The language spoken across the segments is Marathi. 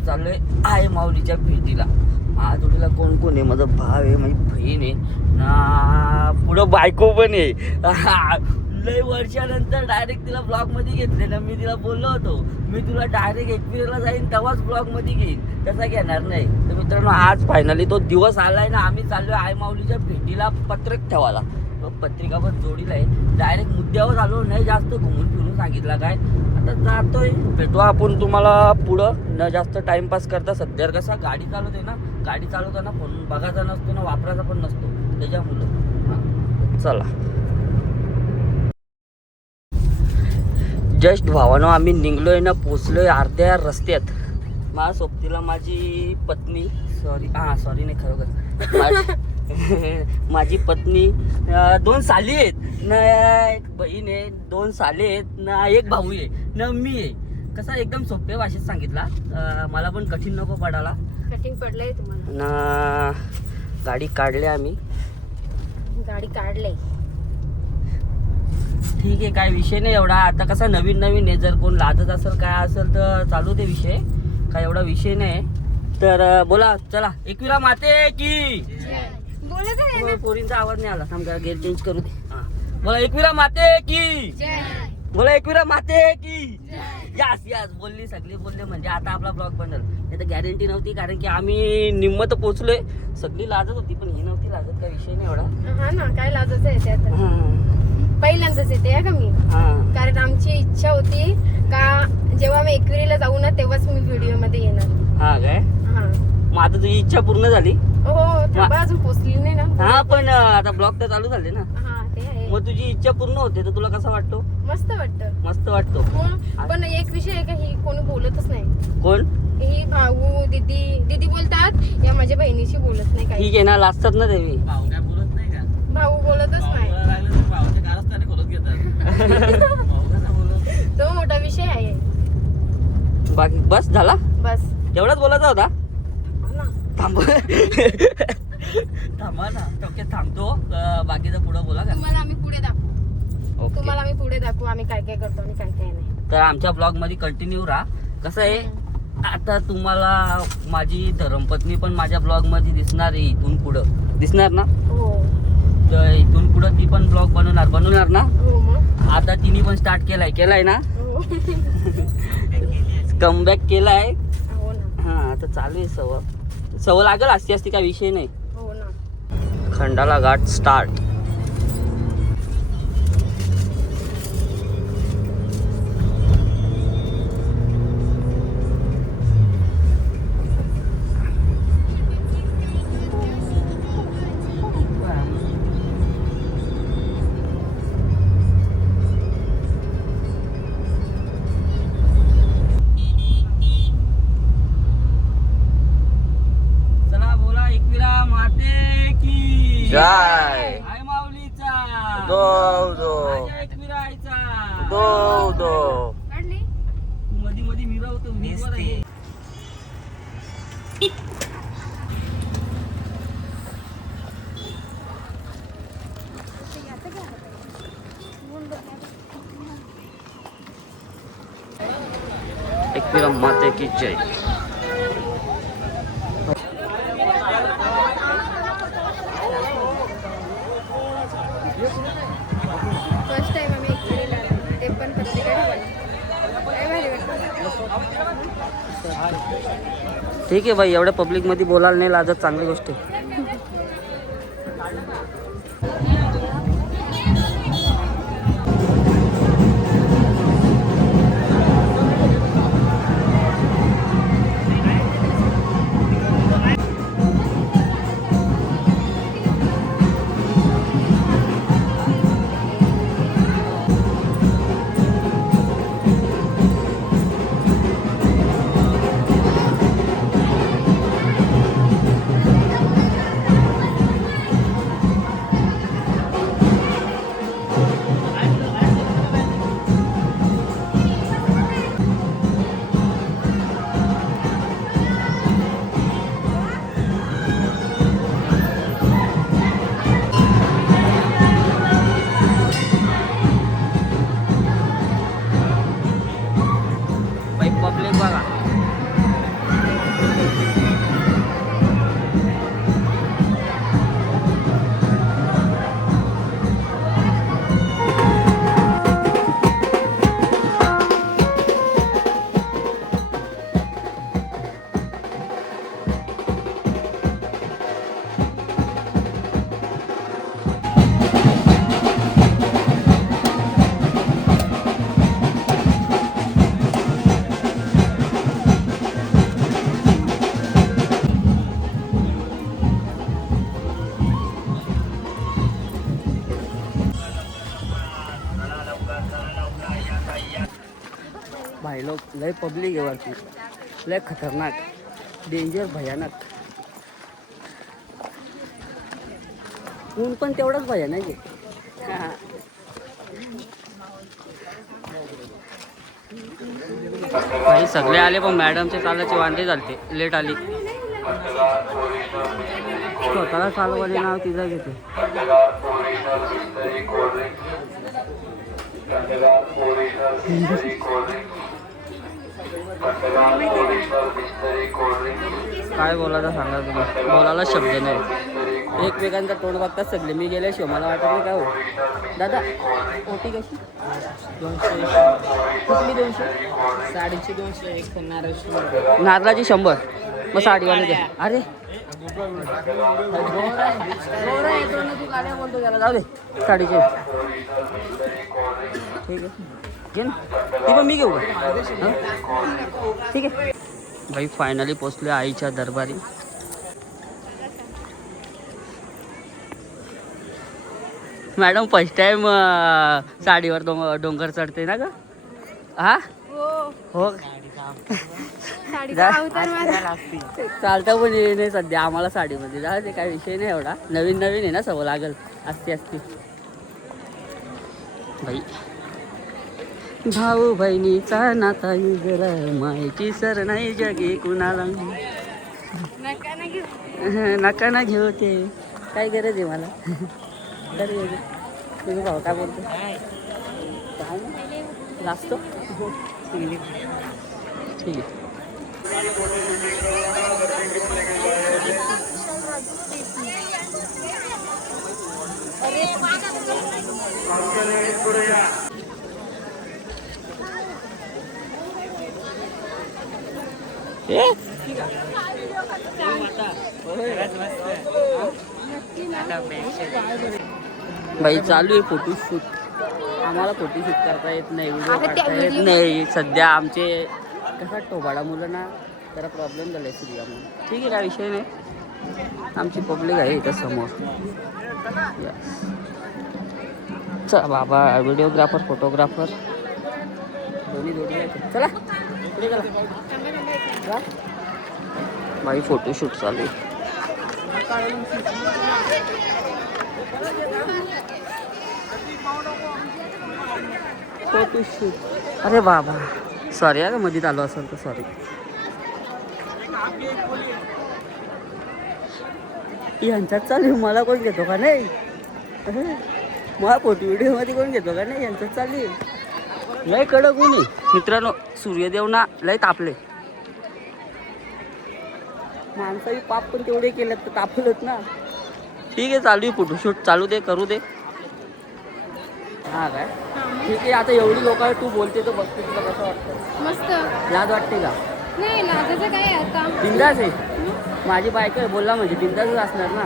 आम्ही चाललोय आई माऊलीच्या भेटीला. माझ्या जोडीला कोण कोण आहे? माझा भाव आहे, माझी बहीण आहे ना, पुढं बायको पण आहे. लय वर्षानंतर डायरेक्ट तिला ब्लॉगमध्ये घेतले ना. मी तिला बोललो होतो मी तुला डायरेक्ट एकविरेला जाईन तेव्हाच ब्लॉगमध्ये घेईन, तसा घेणार नाही. तर मित्रांनो आज फायनली तो दिवस आलाय ना. आम्ही चाललोय आई माऊलीच्या भेटीला पत्रक ठेवायला. पत्रिका पण जोडीला आहे. डायरेक्ट मुद्द्यावर आलो नाही, जास्त घुमून फिरून सांगितलं काय. आता जातोय, भेटू आपण तुम्हाला पुढं. न जास्त टाइमपास करता. सध्या कसा गाडी चालवते ना, गाडी चालवताना फोन बघायचा नसतो ना, वापरायचा पण नसतो त्याच्यामुळं. चला जस्ट भावानो आम्ही निघलोय ना, पोचलोय अर्ध्या रस्त्यात. माझ्या सोबतीला माझी पत्नी, सॉरी नाही खरोखर माझी पत्नी, 2 साली आहेत ना, एक बहीण आहे, 2 साले आहेत ना, एक भाऊ आहे ना, मी आहे. कसा एकदम सोप्या भाषेत सांगितला, मला पण कठीण नको पडायला. कठीण पडलंय तुम्हाला ना. गाडी काढली आम्ही, गाडी काढले. ठीक आहे, काय विषय नाही एवढा. आता कसा नवीन आहे, जर कोण लाजत असेल काय असेल तर चालू दे विषय, काय एवढा विषय नाही. तर बोला, चला एकविरा माते की. पोरींचा आवाज नाही आला, थांब गेअर चेंज करू दे. बोला एकविरा माते की, बोला एकविरा माते की. यास बोलली, सगळी बोलले म्हणजे आता आपला ब्लॉग बनल. नाही तर गॅरंटी नव्हती, कारण की आम्ही निम्म तर पोचलोय. सगळी लाजत होती पण ही नव्हती लाजत, काय विषय नाही एवढा. हा ना, काय लाजायचं आहे त्यात. पहिल्यांदाच येते का मी, कारण आमची इच्छा होती का जेव्हा आम्ही एकविरीला जाऊ ना तेव्हाच मी व्हिडिओ मध्ये येणार. हा काय, मग आता तुझी इच्छा पूर्ण झाली. हो, अजून पोचली नाही ना. हा पण आता ब्लॉग तर चालू झाले ना. हा ते आहे. मग तुझी इच्छा पूर्ण होते तर तुला कसा वाटतो? मस्त वाटतं. मस्त वाटतो. पण एक विषय आहे का, ही कोणी बोलतच नाही. कोण? ही भाऊ दीदी बोलतात, या माझ्या बहिणीशी बोलत नाही काही. ठीक आहे ना, लाजतात ना देवी. भाऊ काय बोलत नाही का? भाऊ बोलतच नाही. भावाच्या कारस्थानी खोलत घेतात. तो मोठा विषय आहे. बाकी बस झाला, बस एवढाच बोलायचा होता. हो ना. थांबा ना, ओके थांबतो. बाकीचं पुढं बोला का. तुम्हाला आम्ही पुढे दाखवू. ओके. तुम्हाला आम्ही पुढे दाखवू आम्ही काय काय करतो आणि काय काय नाही. तर आमच्या ब्लॉग मध्ये कंटिन्यू राहा. कसं आहे, आता तुम्हाला माझी धर्मपत्नी पण माझ्या ब्लॉग मध्ये दिसणार आहे. इथून पुढं दिसणार ना. हो तर इथून पुढं ती पण ब्लॉग बनवणार ना. हो मग. आता तिने पण स्टार्ट केलाय ना. हो. कमबॅक केलाय. हो ना. हा आता चालू आहे. सवय लागेल, असती काय विषय नाही. हो ना. खंडाला घाट स्टार्ट. जय आई माऊलीचा दो एकविरा आईचा दो काढली. मध्ये मध्ये मिरवतो वीजवर आहे. एकविरा माते की जय. फर्स्ट टाइम आम्ही एकविरीला आलो, ते पण पत्रिका ठेवायला. काय भारी वाटतं. ठीक आहे भाई, एवढ्या पब्लिक मध्ये बोलायला नाही लाजत, चांगली गोष्ट आहे. पब्लिक बघा. लय पब्लिक आहे वरती, लय खतरनाक, डेंजर, भयानक. ऊन पण तेवढंच भयानक आहे. हा. भाई सगळे आले पण मॅडमचे चालायचे वांदे झालते, लेट आली. स्वतःला चालवाले नाव तिचं घेते. काय बोलायचं सांगा तुम्ही, बोलायला शब्द नाही. एकमेकांचा तोंड बघतात सगळे. मी गेल्याशिवाय मला वाटत नाही काय हो. दादा ओटी कशी? 200. कुठली 200? साडीची 200, एक नारळाची 100. मग साडीवाले द्या. अरे बोलतो गेला, जाऊ दे साडीचे. ठीक आहे, घे ना. ती पण मी घेऊ का? हां ठीक आहे. भाई फायनली पोचले आईच्या दरबारी. मॅडम फर्स्ट टाइम साडीवर डोंगर चढते ना का? हा हो. चालतं पण नाही सध्या आम्हाला साडीमध्ये. जा ते काही विषय नाही एवढा. नवीन नवीन आहे ना, सवय लागल. असते भाई. भाऊ बहिणीचा नाता युगला, मायची सर नाही जगी कुणाला. नका ना घेऊ ते, काय गरज आहे मला. तुझं भाऊ काय बोलतो? काय लागतो ठीक आहे. भाई चालू आहे फोटोशूट. आम्हाला फोटोशूट करता येत नाही, व्हिडिओ काढता येत नाही सध्या. आमचे कसा टोबाडा मुलं ना, जरा प्रॉब्लेम झाला आहे सूर्यामुळे. ठीक आहे, काय विषय नाही. आमची पब्लिक आहे इथं समोर. चला बाबा, व्हिडिओग्राफर फोटोग्राफर दोन्ही जायचं. चला पुढे चला. भाई फोटोशूट चालू आहे. फोटोशूट. अरे बाबा सॉरी अगं, मध्ये आलो असेल तर सॉरी. यांच्यात चालू, मला कोण घेतो का नाही? मला फोटो व्हिडिओमध्ये कोण घेतो का नाही? यांच्यात चालू. लय कडक ऊन आहे मित्रांनो. सूर्यदेव ना लय तापले. माणसाही पाप पण तेवढे केलेत तर तापलत ना. ठीक आहे, चालू आहे फोटोशूट. चालू दे, करू दे. हा काय ठीक आहे. आता एवढी लोक तू बोलते तर बघते, तुला कसं वाटतं? मस्त लाज वाटते का? नाही, लाजाचं काय आता. बिंदास आहे. माझी बायको बोलला म्हणजे बिंदासच असणार ना,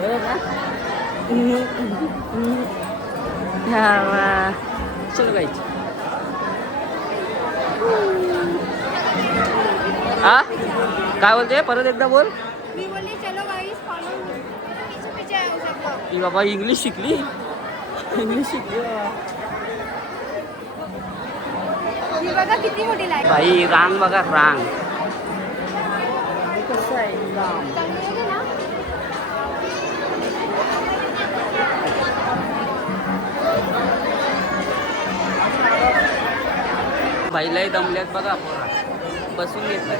बरोबर ना? चल गाईच. हा काय बोलते? परत एकदा बोल. मी बोलली चलो गाईस फॉलो मी. ती बाबा इंग्लिश शिकली. इंग्लिश शिकली ही बघा किती मोठी लाईट. भाई. रांग बघा, रांग कसं आहे रांग. बाईलाही दमल्यात बघा, बसून घेतलाय.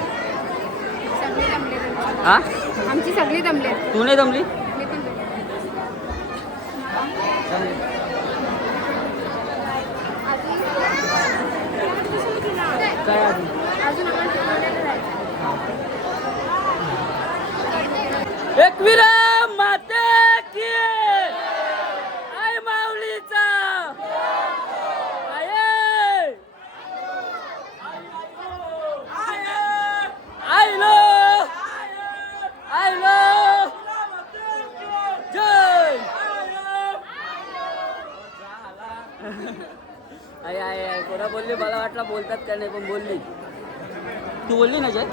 सगळे दमले. हा आमची सगळी दमले. तू नाही दमली? मी पण काय अजून? अजून एकविरा माते की आई माऊलीचा आयलो जय. आय आय आय कोणा बोलली? मला वाटलं बोलतात का नाही, पण बोलली. तू बोलली ना जय?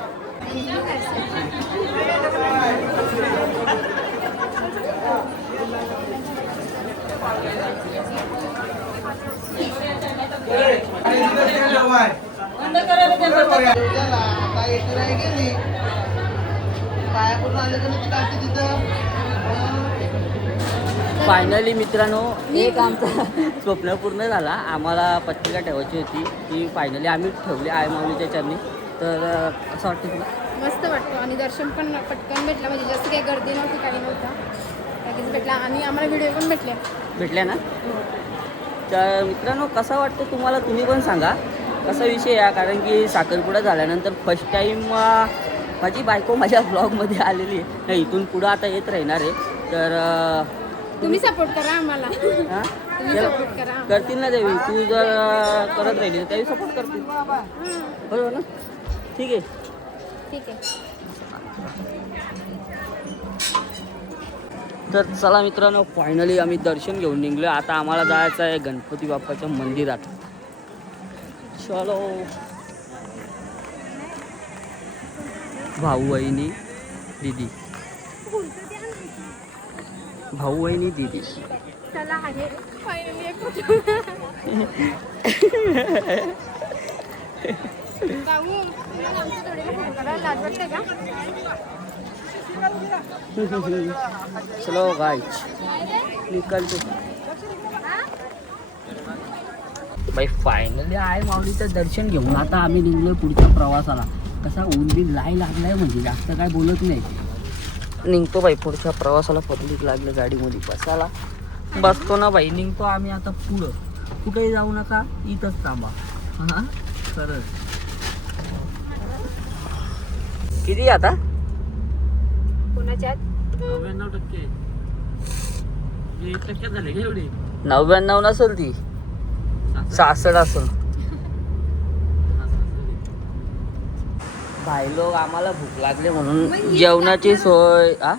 फायनली मित्रांनो एक आमचा स्वप्न पूर्ण झाला. आम्हाला पत्रिका ठेवायची होती ती फायनली आम्ही ठेवली आहे माऊलीच्या चरणी. तर असं वाटतं तुला? मस्त वाटतो आणि दर्शन पण पटकन भेटलं, म्हणजे जास्त काही गर्दी नव्हती, काही नव्हता, लगेच भेटला आणि आम्हाला व्हिडिओ पण भेटल्या ना. तर मित्रांनो कसं वाटतं तुम्हाला, तुम्ही पण सांगा कसा विषय आहे. कारण की साखरपुडा झाल्यानंतर फर्स्ट टाईम माझी बायको माझ्या ब्लॉगमध्ये आलेली आहे. नाही इथून पुढं आता येत राहणार आहे. तर तुम्ही सपोर्ट करा आम्हाला. हां तुम्ही सपोर्ट करा. करतील ना देवी, तू जर करत राहिली तर त्याही सपोर्ट करतील, बरोबर ना. ठीक आहे ठीक आहे. तर चला मित्रांनो फायनली आम्ही दर्शन घेऊन निघलो. आता आम्हाला जायचं आहे गणपती बाप्पाच्या मंदिरात. चलो. भाऊ वहिनी दीदी, भाऊ वहिनी दीदी. चला आहे फायनली एक जाऊ. तुम्हाला आमच्या जोडीला फोन करा, लाज वाटते का? चलो गाइस निकलते. बाई फायनली आहे माऊलीचं दर्शन घेऊन आता आम्ही निघलो पुढच्या प्रवासाला. कसा ऊन बिन लाई लागलाय म्हणजे जास्त काय बोलत नाही. निघतो बाई पुढच्या प्रवासाला. पब्लिक लागलं गाडीमध्ये बसायला. बसतो ना बाई. निघतो आम्ही आता पुढं. कुठेही जाऊ नका, इथंच थांबा. हां खरंच. किती आता? कोणाच्यात? 99%. 1% झाले का एवढी? 99 नसेल ती, 66 असेल. भाई लोक आम्हाला भूक लागले म्हणून जेवणाची सोय. आ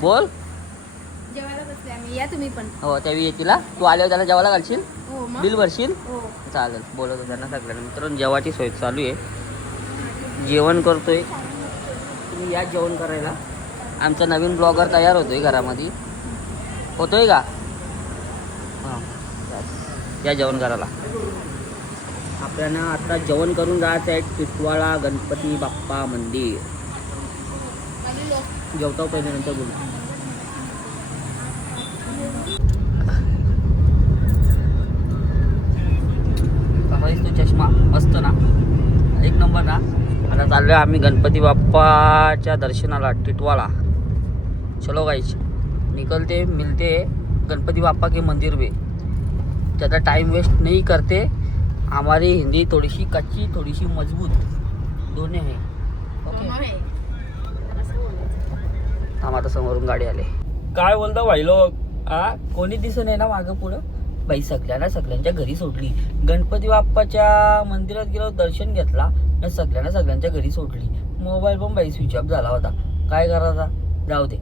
बोल. जेवायला बसले आम्ही, या तुम्ही पण. हो त्यावेळी येतील. तू आल्यावर त्याला जेवायला घालशील, हो मग. बिल भरशील. हो. चालेल बोलतो त्यांना सगळ्यांना. मित्रांनो जेवाची सोय चालू आहे, जेवण करतोय. तुम्ही या जेवण करायला. आमचा नवीन ब्लॉगर तयार होतोय घरामध्ये. होतोय का? हां या जेवण करायला. आपल्याला आता जेवण करून जायचं आहे टिटवाळा गणपती बाप्पा मंदिर. जेवतो पहिले नंतर बोलू. तो चष्मा मस्त ना, एक नंबर ना. आता चाललोय आम्ही गणपती बाप्पाच्या दर्शनाला टिटवाळा. चलो गाइस निकलते मिलते गणपती बाप्पा के मंदिर में. ज़्यादा टाइम वेस्ट नहीं करते. हमारी हिंदी थोड़ी सी कच्ची थोड़ी सी मजबूत दोनों है. ओके थांब आता समोरून गाडी आले. काय बोलता भाई लोक? कोणी दिसत नाही ना मागं पुढं. बाई सगळ्यांच्या घरी सोडली. गणपती बाप्पाच्या मंदिरात गेलो, दर्शन घेतला ना, सगळ्यांच्या घरी सोडली. मोबाईल पण बाई स्विच ऑफ झाला होता. काय करायचा, जाऊ दे.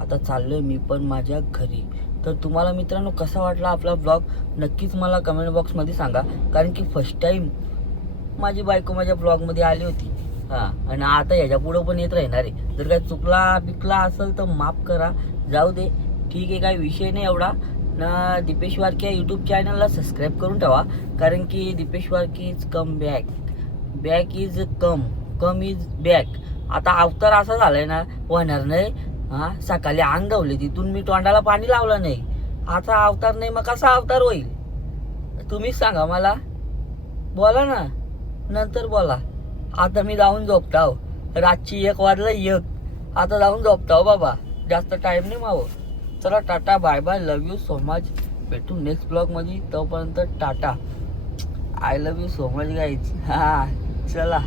आता चाललोय मी पण माझ्या घरी. तर तुम्हाला मित्रांनो कसा वाटला आपला ब्लॉग नक्कीच मला कमेंट बॉक्समध्ये सांगा. कारण की फर्स्ट टाईम माझी बायको माझ्या ब्लॉगमध्ये आली होती. हां आणि आता ह्याच्या पुढं पण येत राहणार आहे. जर काय चुकला बिकला असेल तर माफ करा, जाऊ दे. ठीक आहे, काही विषय नाही एवढा ना. दीपेश वारके या यूट्यूब चॅनलला सबस्क्राईब करून ठेवा. कारण की Dipesh Warke is come back. Back is come is back. आता अवतार असा झालाय ना, होणार नाही. हां सकाळी अंग धावले तिथून मी तोंडाला पाणी लावलं नाही. आता अवतार नाही मग कसा अवतार होईल तुम्हीच सांगा मला. बोला ना, नंतर बोला. आता मी जाऊन झोपताव. रातची 1 वाजला 1. आता जाऊन झोपताव बाबा, जास्त टाईम नाही मावं. चला tata bye bye, love you so much. भेटू नेक्स्ट ब्लॉगमध्ये. तोपर्यंत tata. I love you so much guys. हां चला.